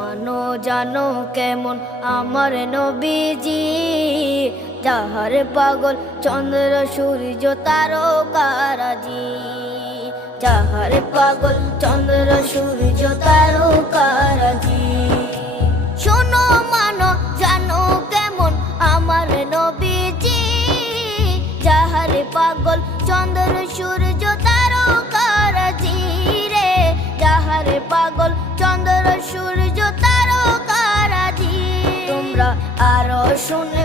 মানো জানো কেমন আমার নবীজি, যাহার পাগল চন্দ্র সূর্য তারকারাজি, যাহার পাগল চন্দ্র সূর্য তারকারাজি। শোনো মানো জানো কেমন আমার নবীজি, যাহার পাগল চন্দ্র সূর্য তারকারাজি রে, যাহার পাগল চন্দ্র সূর্য তারকারাজি। তোমরা আরো শুনে